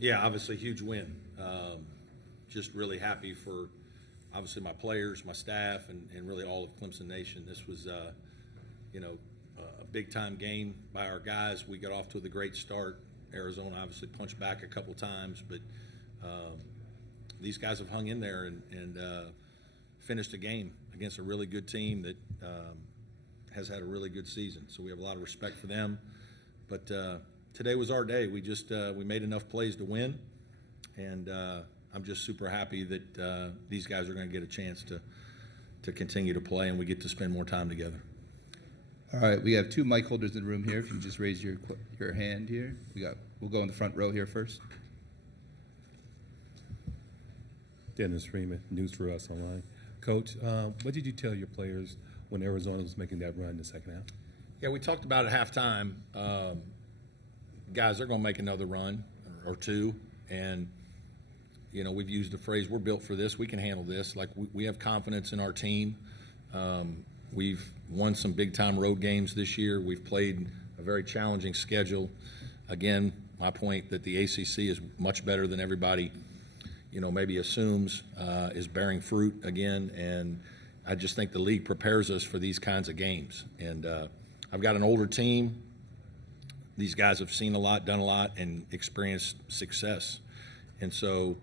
Yeah, obviously huge win. Just really happy for obviously my players, my staff, and really all of Clemson Nation. This was, a big-time game by our guys. We got off to a great start. Arizona obviously punched back a couple times, but these guys have hung in there and finished a game against a really good team that has had a really good season. So we have a lot of respect for them. But today was our day. We made enough plays to win, and I'm just super happy that these guys are going to get a chance to continue to play, and we get to spend more time together. All right, we have two mic holders in the room here. If you just raise your hand here, we'll go in the front row here first. Dennis Freeman, News for Us Online. Coach, what did you tell your players when Arizona was making that run in the second half? Yeah, we talked about at halftime. Guys, they're going to make another run or two, and we've used the phrase, we're built for this, we can handle this. Like, we have confidence in our team. We've won some big-time road games this year. We've played a very challenging schedule. Again, my point that the ACC is much better than everybody, maybe assumes, is bearing fruit again. And I just think the league prepares us for these kinds of games. And I've got an older team. These guys have seen a lot, done a lot, and experienced success. And so,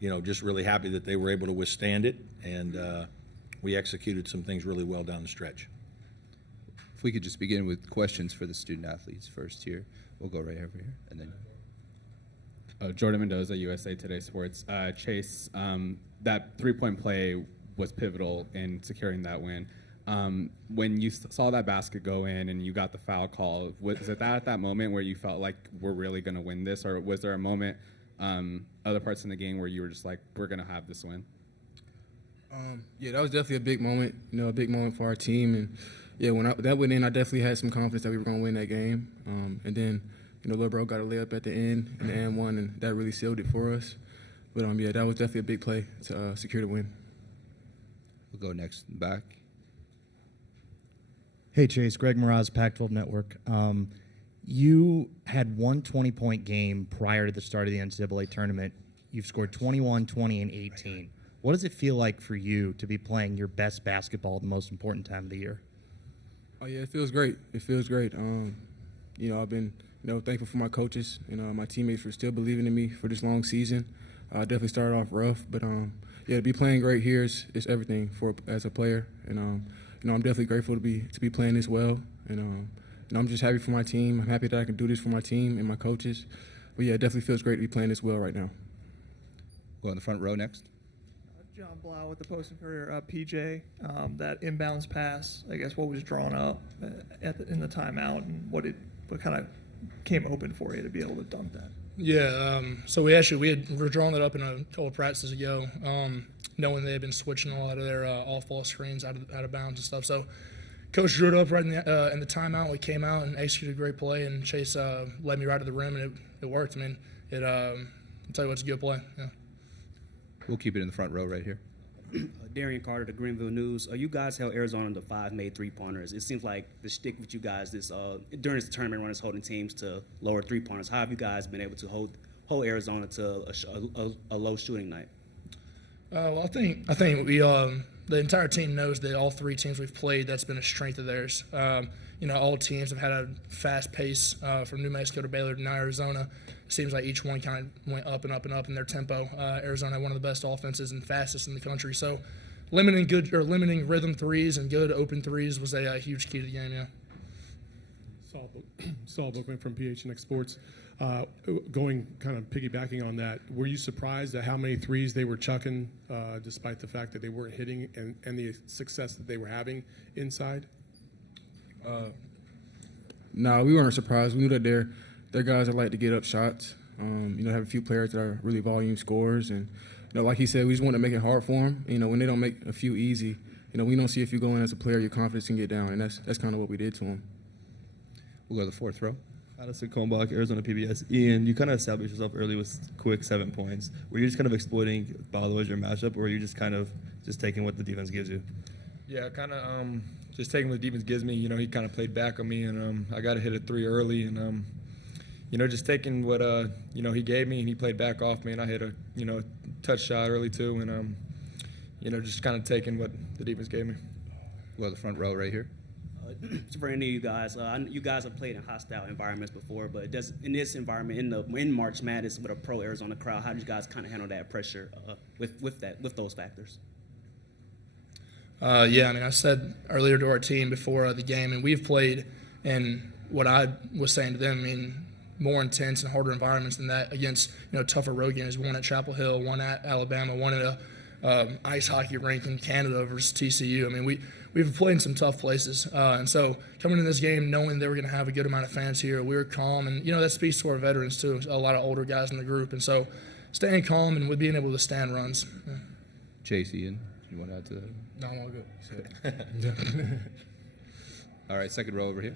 just really happy that they were able to withstand it. And we executed some things really well down the stretch. If we could just begin with questions for the student athletes first here. We'll go right over here, and then. Jordan Mendoza, USA Today Sports. Chase, that three-point play was pivotal in securing that win. When you saw that basket go in and you got the foul call, was it at that moment where you felt like we're really going to win this, or was there a moment, other parts in the game where you were just like, we're going to have this win? Yeah, that was definitely a big moment, a big moment for our team. And, yeah, when that went in, I definitely had some confidence that we were going to win that game. And then, little bro got a layup at the end, and the and one, and that really sealed it for us. But, yeah, that was definitely a big play to secure the win. We'll go next back. Hey, Chase. Greg Mraz, Pac-12 Network. You had one 20-point game prior to the start of the NCAA tournament. You've scored 21, 20, and 18. What does it feel like for you to be playing your best basketball at the most important time of the year? Oh, yeah, it feels great. It feels great. I've been, thankful for my coaches and my teammates for still believing in me for this long season. I definitely started off rough, but, to be playing great here is everything as a player. And, I'm definitely grateful to be playing this well. And, I'm just happy for my team. I'm happy that I can do this for my team and my coaches. But, yeah, it definitely feels great to be playing this well right now. Go in the front row next. John Blau with the Post and Courier. PJ, that inbounds pass, I guess, what was drawn up in the timeout, and what kind of came open for you to be able to dunk that? Yeah, so we were drawing it up in a couple of practices ago, knowing they had been switching a lot of their off-ball screens out of bounds and stuff. So Coach drew it up right in the timeout. We came out and executed a great play, and Chase led me right to the rim, and it worked. I mean, I'll tell you what, it's a good play. Yeah. We'll keep it in the front row right here. Darian Carter, the Greenville News. You guys held Arizona to 5 made three-pointers. It seems like the shtick with you guys during this tournament run is holding teams to lower three-pointers. How have you guys been able to hold Arizona to a low shooting night? Well, I think we the entire team knows that all three teams we've played, that's been a strength of theirs. All teams have had a fast pace from New Mexico to Baylor to now Arizona. It seems like each one kind of went up and up and up in their tempo. Arizona had one of the best offenses and fastest in the country. So limiting rhythm threes and good open threes was a huge key to the game, yeah. Saul Bookman from PHNX Sports. Going kind of piggybacking on that, were you surprised at how many threes they were chucking despite the fact that they weren't hitting and the success that they were having inside? No, we weren't surprised. We knew that they're guys that like to get up shots. Have a few players that are really volume scorers. And, like he said, we just want to make it hard for them. When they don't make a few easy, we don't see if you go in as a player, your confidence can get down. And that's kind of what we did to them. We'll go to the fourth row. Addison Kohnbach, Arizona PBS. Ian, you kind of established yourself early with quick 7 points. Were you just kind of exploiting Balo as your matchup, or were you just kind of taking what the defense gives you? Yeah, kind of just taking what the defense gives me. He kind of played back on me, and I got to hit a three early, and just taking what he gave me, and he played back off me, and I hit a touch shot early too, and just kind of taking what the defense gave me. Well, the front row right here. For any of you guys, you guys have played in hostile environments before, but in this environment, in March Madness with a pro Arizona crowd, how did you guys kind of handle that pressure with those factors? Yeah, I mean, I said earlier to our team before the game, and we've played in what I was saying to them, I mean, more intense and harder environments than that against tougher road games. One at Chapel Hill, one at Alabama, one at a ice hockey rink in Canada versus TCU. I mean, we've played in some tough places, and so coming in this game knowing they were going to have a good amount of fans here, we were calm, and that speaks to our veterans too. A lot of older guys in the group, and so staying calm and with being able to stand runs. Yeah. Chase, Ian, you want to add to that? No, I'm all good. All right, second row over here.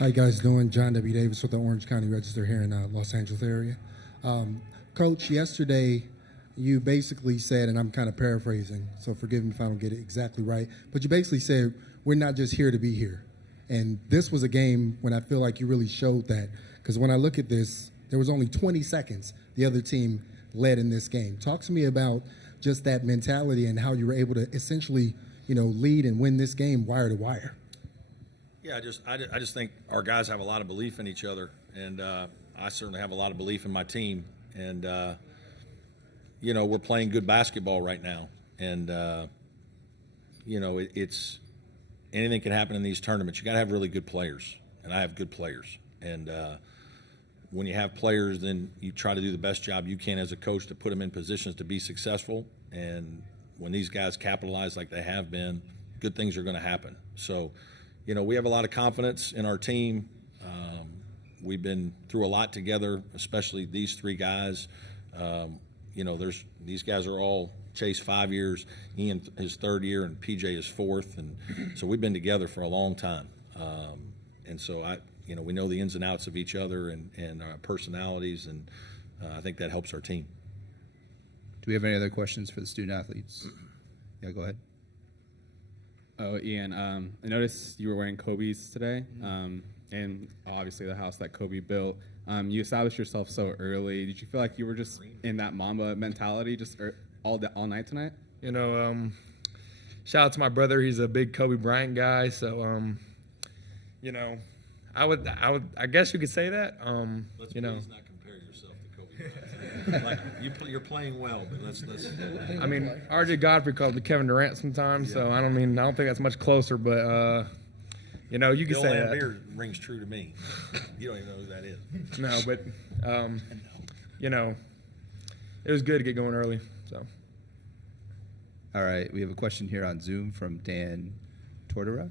How you guys doing? John W. Davis with the Orange County Register here in Los Angeles area. Coach, yesterday you basically said, and I'm kind of paraphrasing, so forgive me if I don't get it exactly right, but you basically said, we're not just here to be here. And this was a game when I feel like you really showed that, because when I look at this, there was only 20 seconds the other team led in this game. Talk to me about just that mentality and how you were able to essentially, lead and win this game wire to wire. Yeah, I just think our guys have a lot of belief in each other, and I certainly have a lot of belief in my team. And we're playing good basketball right now, and it's anything can happen in these tournaments. You got to have really good players, and I have good players. And when you have players, then you try to do the best job you can as a coach to put them in positions to be successful. And when these guys capitalize like they have been, good things are going to happen. So, we have a lot of confidence in our team. We've been through a lot together, especially these three guys. These guys are all Chase 5 years, Ian his third year, and PJ his fourth, and so we've been together for a long time. And so we know the ins and outs of each other and our personalities, and I think that helps our team. Do we have any other questions for the student athletes? Yeah, go ahead. Oh, Ian, I noticed you were wearing Kobe's today, and obviously the house that Kobe built. You established yourself so early. Did you feel like you were just in that Mamba mentality just all night tonight? Shout out to my brother. He's a big Kobe Bryant guy, so I guess you could say that. Let's please not compare yourself to Kobe Bryant. You're playing well, but let's. I mean, RJ Godfrey called me Kevin Durant sometimes, so I don't think that's much closer, but you can say that. Beer rings true to me. You don't even know who that is. No, but it was good to get going early. So. All right, we have a question here on Zoom from Dan Tortora.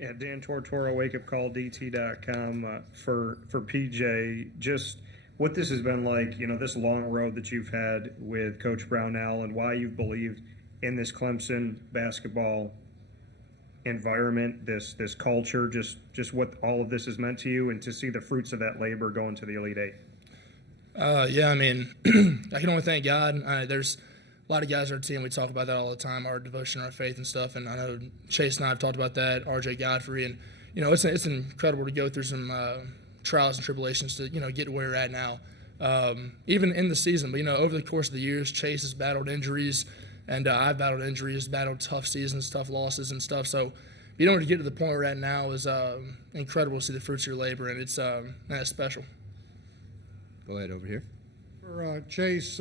Yeah, Dan Tortora, wakeupcalldt.com. For PJ, just what this has been like, this long road that you've had with Coach Brownell, and why you've believed in this Clemson basketball environment, this culture, just what all of this has meant to you, and to see the fruits of that labor going to the Elite Eight. Yeah, I mean, I can only thank God. There's a lot of guys on our team, we talk about that all the time, our devotion, our faith and stuff, and I know Chase and I have talked about that, RJ Godfrey, and, it's incredible to go through some trials and tribulations to, get to where we're at now. Even in the season, but, over the course of the years, Chase has battled injuries, and I've battled injuries, battled tough seasons, tough losses and stuff, so being able to get to the point we're at now is incredible to see the fruits of your labor, and it's special. Go ahead over here. For Chase,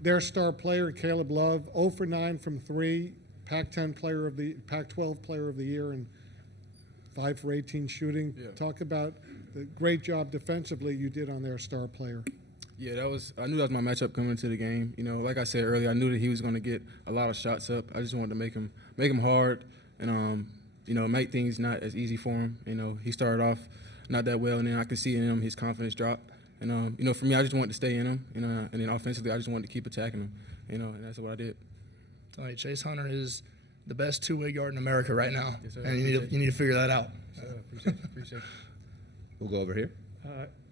their star player, Caleb Love, 0 for 9 from 3, Pac-12 Player of the Year, and 5 for 18 shooting. Yeah. Talk about the great job defensively you did on their star player. Yeah, I knew that was my matchup coming into the game. Like I said earlier, I knew that he was going to get a lot of shots up. I just wanted to make him hard, and make things not as easy for him. He started off not that well, and then I could see in him his confidence drop. And for me, I just wanted to stay in him, and then offensively, I just wanted to keep attacking him, and that's what I did. Chase Hunter is the best two-way guard in America right now, yes, sir. And you need to figure that out. Yes, appreciate you. We'll go over here.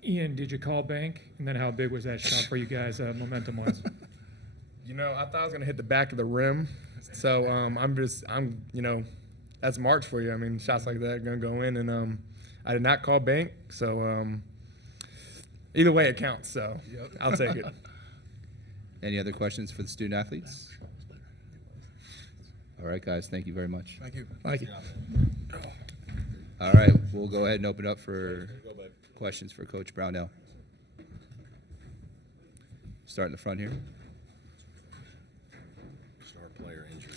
Ian, did you call bank? And then how big was that shot for you guys, momentum-wise? I thought I was going to hit the back of the rim, so I'm that's March for you. I mean, shots like that are going to go in, and I did not call bank, so either way it counts. So I'll take it. Any other questions for the student athletes? All right, guys. Thank you very much. Thank you. Thank you. All right, we'll go ahead and open up for questions for Coach Brownell. Start in the front here. Star player injury.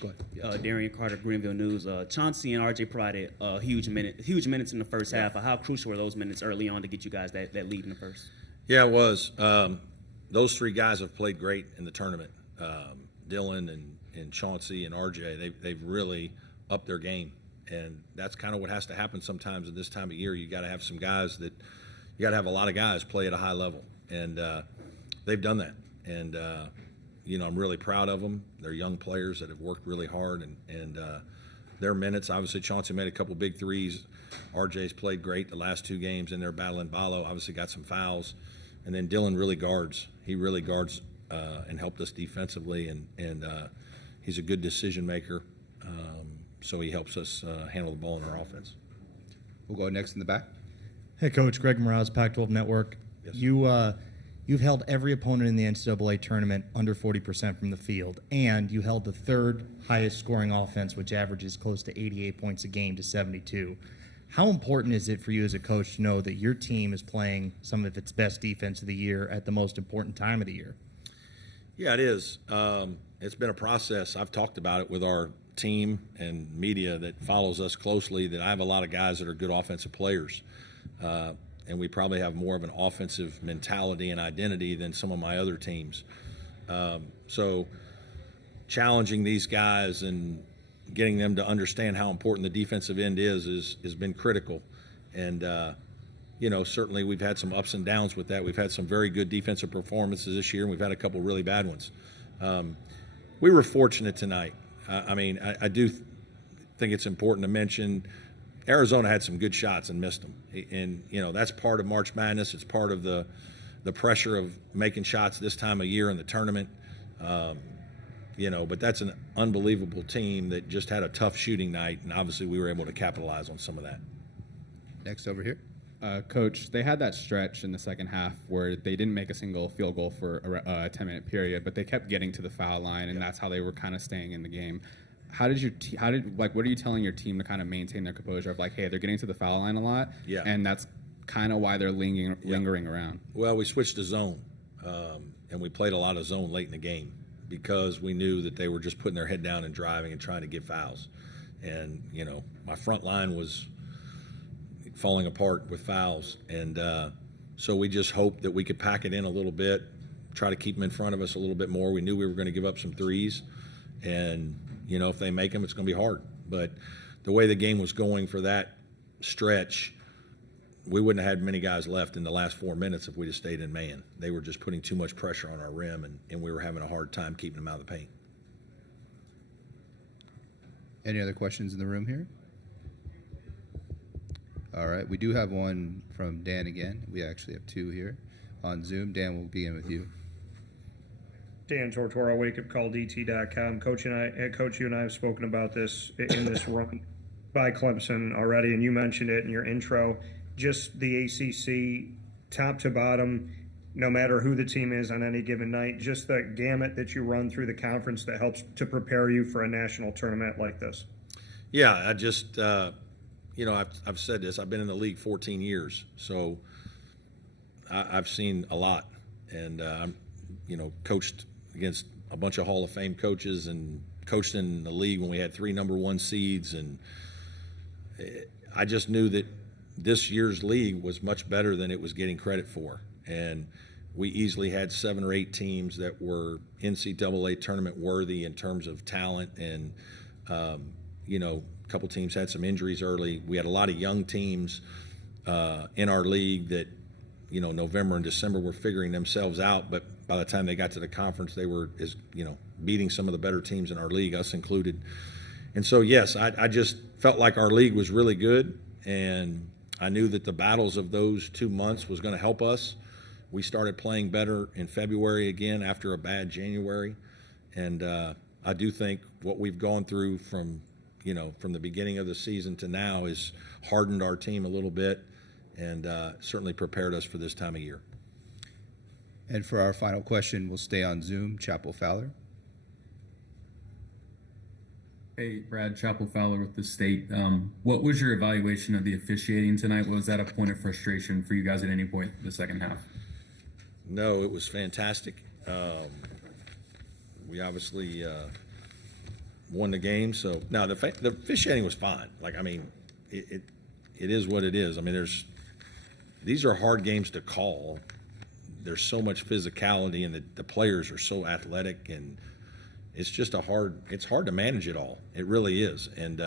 Go ahead. Darian Carter, Greenville News. Chauncey and RJ provided huge minutes in the first half. How crucial were those minutes early on to get you guys that lead in the first? Yeah, it was. Those three guys have played great in the tournament. Dylan and Chauncey and RJ, they've really upped their game. And that's kind of what has to happen sometimes at this time of year. You got to have some guys that you got to have a lot of guys play at a high level. And they've done that. And, I'm really proud of them. They're young players that have worked really hard. And their minutes, obviously, Chauncey made a couple big threes. RJ's played great the last two games in there battling Balo. Obviously got some fouls. And then Dylan really guards. He really guards and helped us defensively. And he's a good decision maker. So he helps us handle the ball in our offense. We'll go next in the back. Hey, Coach. Greg Mraz, Pac-12 Network. Yes. You've held every opponent in the NCAA tournament under 40% from the field, and you held the third highest scoring offense, which averages close to 88 points a game to 72. How important is it for you as a coach to know that your team is playing some of its best defense of the year at the most important time of the year? Yeah, it is. It's been a process. I've talked about it with our team and media that follows us closely, that I have a lot of guys that are good offensive players. And we probably have more of an offensive mentality and identity than some of my other teams. So challenging these guys and getting them to understand how important the defensive end has been critical. And, certainly we've had some ups and downs with that. We've had some very good defensive performances this year, and we've had a couple really bad ones. We were fortunate tonight. I do think it's important to mention Arizona had some good shots and missed them. And, that's part of March Madness. It's part of the pressure of making shots this time of year in the tournament. But that's an unbelievable team that just had a tough shooting night, and obviously we were able to capitalize on some of that. Next over here. Coach, they had that stretch in the second half where they didn't make a single field goal for a 10-minute period, but they kept getting to the foul line, and that's how they were kind of staying in the game. What are you telling your team to kind of maintain their composure of hey, they're getting to the foul line a lot, and that's kind of why they're lingering around? Well, we switched to zone, and we played a lot of zone late in the game because we knew that they were just putting their head down and driving and trying to get fouls. And, my front line was falling apart with fouls. And so we just hoped that we could pack it in a little bit, try to keep them in front of us a little bit more. We knew we were going to give up some threes. And, if they make them, it's going to be hard. But the way the game was going for that stretch, we wouldn't have had many guys left in the last 4 minutes if we just stayed in man. They were just putting too much pressure on our rim, and we were having a hard time keeping them out of the paint. Any other questions in the room here? All right, we do have one from Dan again. We actually have two here on Zoom. Dan, we'll begin with you. Dan Tortora, wakeupcalldt.com. Coach, you and I have spoken about this in this run by Clemson already, and you mentioned it in your intro. Just the ACC, top to bottom, no matter who the team is on any given night, just the gamut that you run through the conference that helps to prepare you for a national tournament like this. Yeah, I just, I've said this. I've been in the league 14 years, so I've seen a lot, and I'm, coached against a bunch of Hall of Fame coaches and coached in the league when we had 3 number 1 seeds, and I just knew that this year's league was much better than it was getting credit for. And we easily had 7 or 8 teams that were NCAA tournament worthy in terms of talent. And, a couple teams had some injuries early. We had a lot of young teams in our league that, November and December were figuring themselves out. But by the time they got to the conference, they were, beating some of the better teams in our league, us included. And so, yes, I just felt like our league was really good. And I knew that the battles of those 2 months was going to help us. We started playing better in February again after a bad January. And I do think what we've gone through from, from the beginning of the season to now has hardened our team a little bit and certainly prepared us for this time of year. And for our final question, we'll stay on Zoom. Chapel Fowler. Hey, Brad, Chapel Fowler with the State. What was your evaluation of the officiating tonight? Was that a point of frustration for you guys at any point in the second half? No, it was fantastic. We obviously won the game. So, no, the officiating was fine. It is what it is. I mean, these are hard games to call. There's so much physicality, and the players are so athletic, and it's just it's hard to manage it all. It really is. And,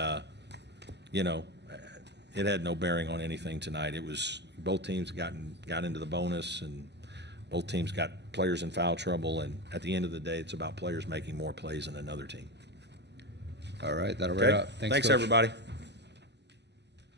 it had no bearing on anything tonight. It was both teams got into the bonus, and both teams got players in foul trouble. And at the end of the day, it's about players making more plays than another team. All right, that'll Okay? wrap up. Thanks Coach. everybody.